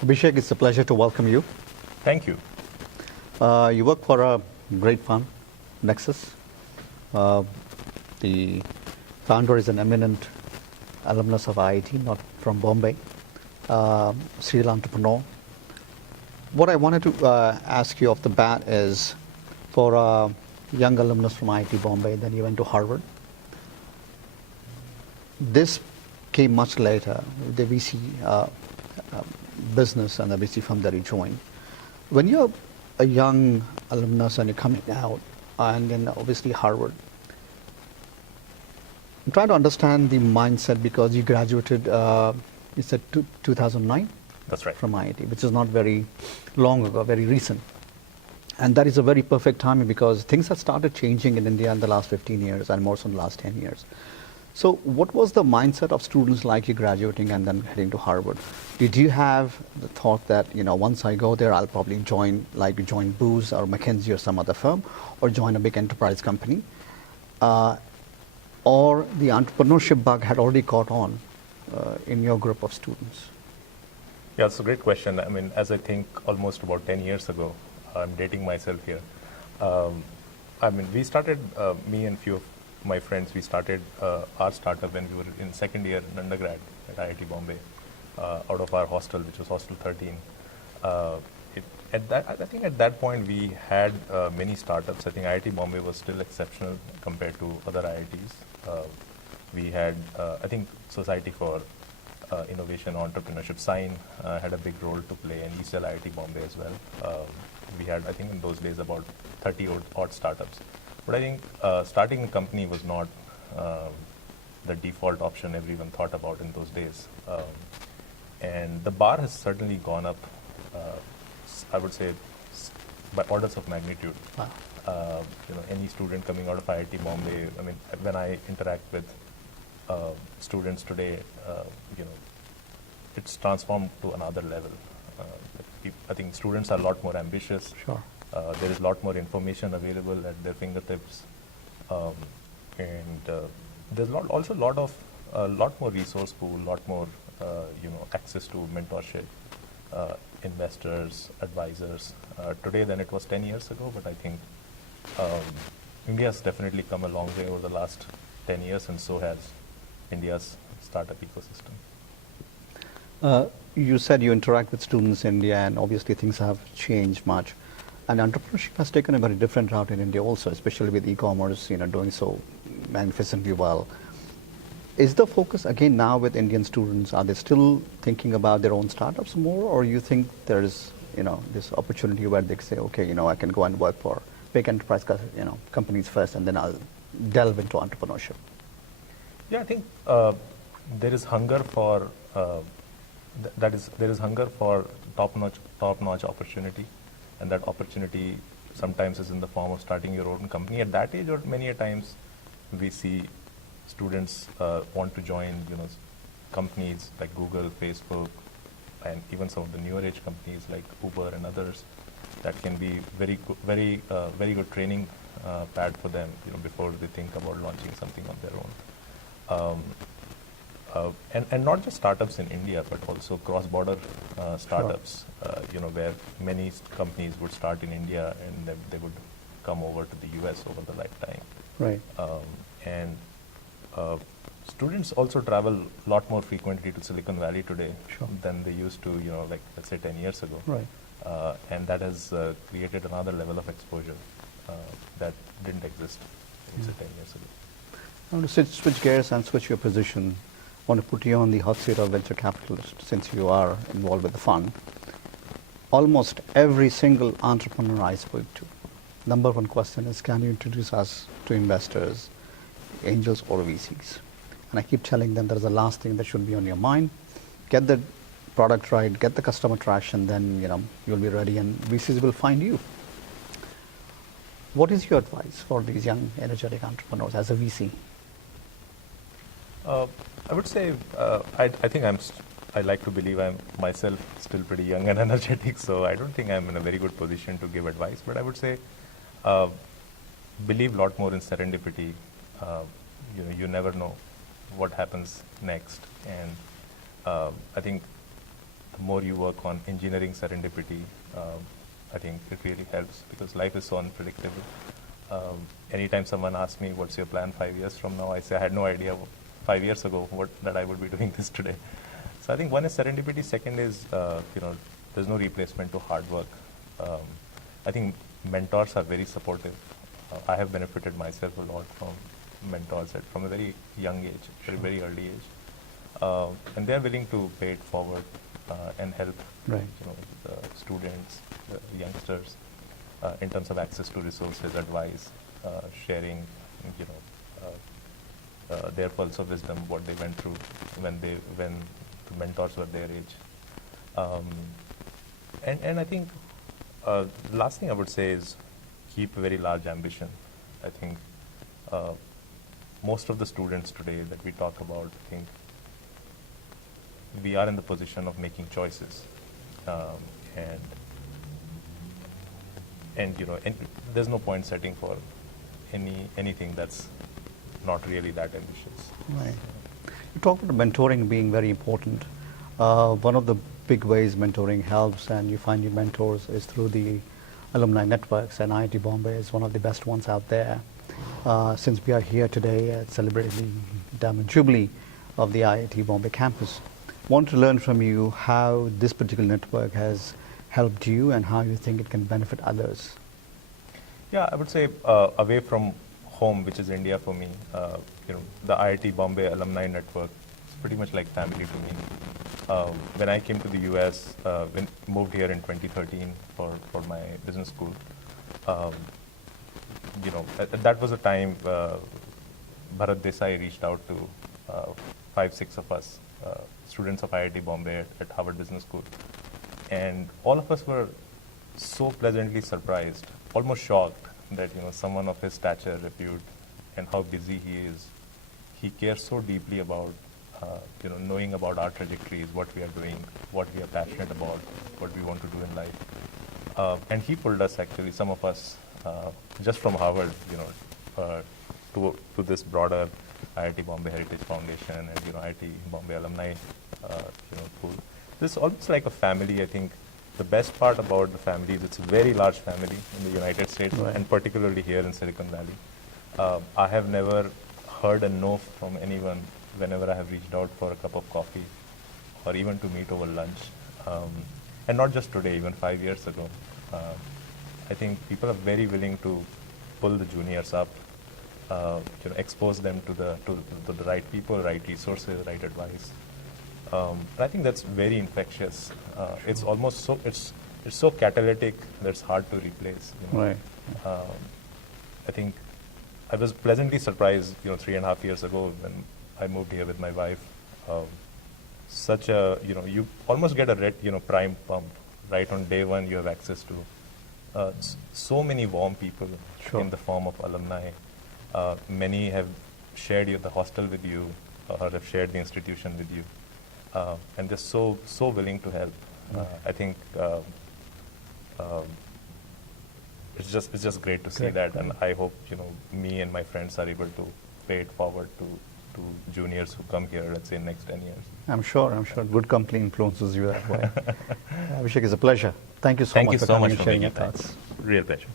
Abhishek, it's a pleasure to welcome you. Thank you. You work for a great firm, Nexus. Uh, the founder is an eminent alumnus of IIT, not from Bombay, serial entrepreneur. What I wanted to ask you off the bat is, for a young alumnus from IIT Bombay, then you went to Harvard. This came much later, the VC business and the VC firm that you joined. When you're a young alumnus and you're coming out, and then obviously Harvard, I'm trying to understand the mindset because you graduated, you said 2009? That's right. From IIT, which is not very long ago, very recent. And that is a very perfect timing because things have started changing in India in the last 15 years and more so in the last 10 years. So what was the mindset of students like you graduating and then heading to Harvard? Did you have the thought that, once I go there, I'll probably join Booz or McKinsey or some other firm, or join a big enterprise company? Or the entrepreneurship bug had already caught on in your group of students? Yeah, it's a great question. I mean, as I think almost about 10 years ago, I'm dating myself here. We started, me and few of my friends, we started our startup when we were in second year in undergrad at IIT Bombay, out of our hostel, which was Hostel 13. I think at that point we had many startups. I think IIT Bombay was still exceptional compared to other IITs. We had, I think, Society for Innovation Entrepreneurship, Sign, had a big role to play, and ECL IIT Bombay as well. We had, I think in those days, about 30 odd startups. But I think starting a company was not the default option everyone thought about in those days. And the bar has certainly gone up, I would say, by orders of magnitude. Wow. Any student coming out of IIT Bombay, I mean, when I interact with students today, it's transformed to another level. I think students are a lot more ambitious. Sure. There is a lot more information available at their fingertips, and there's also a lot more resource pool, a lot more access to mentorship, investors, advisors today than it was 10 years ago. But I think India has definitely come a long way over the last 10 years, and so has India's startup ecosystem. You said you interact with students in India, and obviously things have changed much. And entrepreneurship has taken a very different route in India also, especially with e-commerce, doing so magnificently well. Is the focus again now with Indian students? Are they still thinking about their own startups more, or you think there is, this opportunity where they say, okay, I can go and work for big enterprise, companies first, and then I'll delve into entrepreneurship? Yeah, I think there is hunger for there is hunger for top-notch opportunity, and that opportunity sometimes is in the form of starting your own company. At that age, or many a times, we see students want to join, companies like Google, Facebook, and even some of the newer age companies like Uber and others. That can be very good training pad for them, before they think about launching something on their own. And not just startups in India, but also cross-border startups, Sure. Where many companies would start in India and then they would come over to the US over the lifetime. Right. And students also travel a lot more frequently to Silicon Valley today. Sure. Than they used to, let's say 10 years ago. Right. And that has created another level of exposure that didn't exist, say 10 years ago. I want to switch gears and switch your position. I want to put you on the hot seat of venture capitalist since you are involved with the fund. Almost every single entrepreneur I spoke to, number one question is, can you introduce us to investors, angels or VCs? And I keep telling them that is the last thing that should be on your mind. Get the product right, get the customer traction, then you'll be ready and VCs will find you. What is your advice for these young, energetic entrepreneurs as a VC? I would say, I think I like to believe I'm myself still pretty young and energetic, so I don't think I'm in a very good position to give advice. But I would say, believe a lot more in serendipity. You never know what happens next, and I think the more you work on engineering serendipity, I think it really helps because life is so unpredictable. Anytime someone asks me, what's your plan 5 years from now, I say, I had no idea 5 years ago that I would be doing this today. So I think one is serendipity, second is, there's no replacement to hard work. I think mentors are very supportive. I have benefited myself a lot from mentors from a very young age, very early age. And they're willing to pay it forward and help Right. the students, the youngsters, in terms of access to resources, advice, sharing, their pulse of wisdom, what they went through when the mentors were their age. And I think the last thing I would say is keep a very large ambition. I think most of the students today that we talk about, I think we are in the position of making choices, and there's no point setting for anything that's not really that ambitious. Right. You talked about mentoring being very important. One of the big ways mentoring helps and you find your mentors is through the alumni networks, and IIT Bombay is one of the best ones out there. Since we are here today celebrating the Diamond Jubilee of the IIT Bombay campus, want to learn from you how this particular network has helped you and how you think it can benefit others. Yeah, I would say away from home, which is India for me, the IIT Bombay alumni network is pretty much like family to me. When I came to the US, moved here in 2013 for my business school, that was a time Bharat Desai reached out to 5-6 of us, students of IIT Bombay at Harvard Business School. And all of us were so pleasantly surprised, almost shocked that someone of his stature, repute, and how busy he is, he cares so deeply about knowing about our trajectories, what we are doing, what we are passionate about, what we want to do in life. And he pulled us, actually, some of us, just from Harvard, to this broader IIT Bombay Heritage Foundation and IIT Bombay Alumni pool. This is almost like a family. I think the best part about the family is it's a very large family in the United States, right, and particularly here in Silicon Valley. I have never heard a no from anyone whenever I have reached out for a cup of coffee or even to meet over lunch. And not just today, even 5 years ago. I think people are very willing to pull the juniors up, expose them to the right people, right resources, right advice. I think that's very infectious. It's almost so it's so catalytic that it's hard to replace. Right. I think I was pleasantly surprised, 3.5 years ago when I moved here with my wife. Such a you almost get a prime pump right on day one. You have access to so many warm people Sure. in the form of alumni. Many have shared the hostel with you, or have shared the institution with you. And they're so willing to help. I think it's just great to see that, and I hope me and my friends are able to pay it forward to juniors who come here, let's say, in next 10 years. I'm sure good company influences you that way. Abhishek, it's a pleasure. Thank you so Thank much you for so coming much and for sharing your making time. thoughts. Real pleasure.